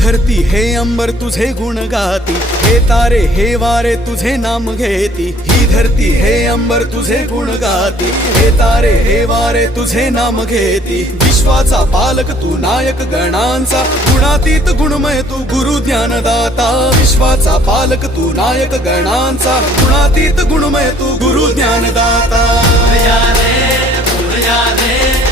धरती हे अंबर तुझे गुण गाती, हे तारे हे वारे तुझे नाम घेती। ही धरती हे अंबर तुझे गुण गाती, हे तारे हे वारे तुझे नाम घेती। विश्वाचा पालक तू नायक गणांचा, गुणातीत गुणमय तू गुरु ज्ञानदाता। विश्वाचा पालक तू नायक गणांचा, गुणातीत गुणमय तू गुरु ज्ञानदाता। फूल या रे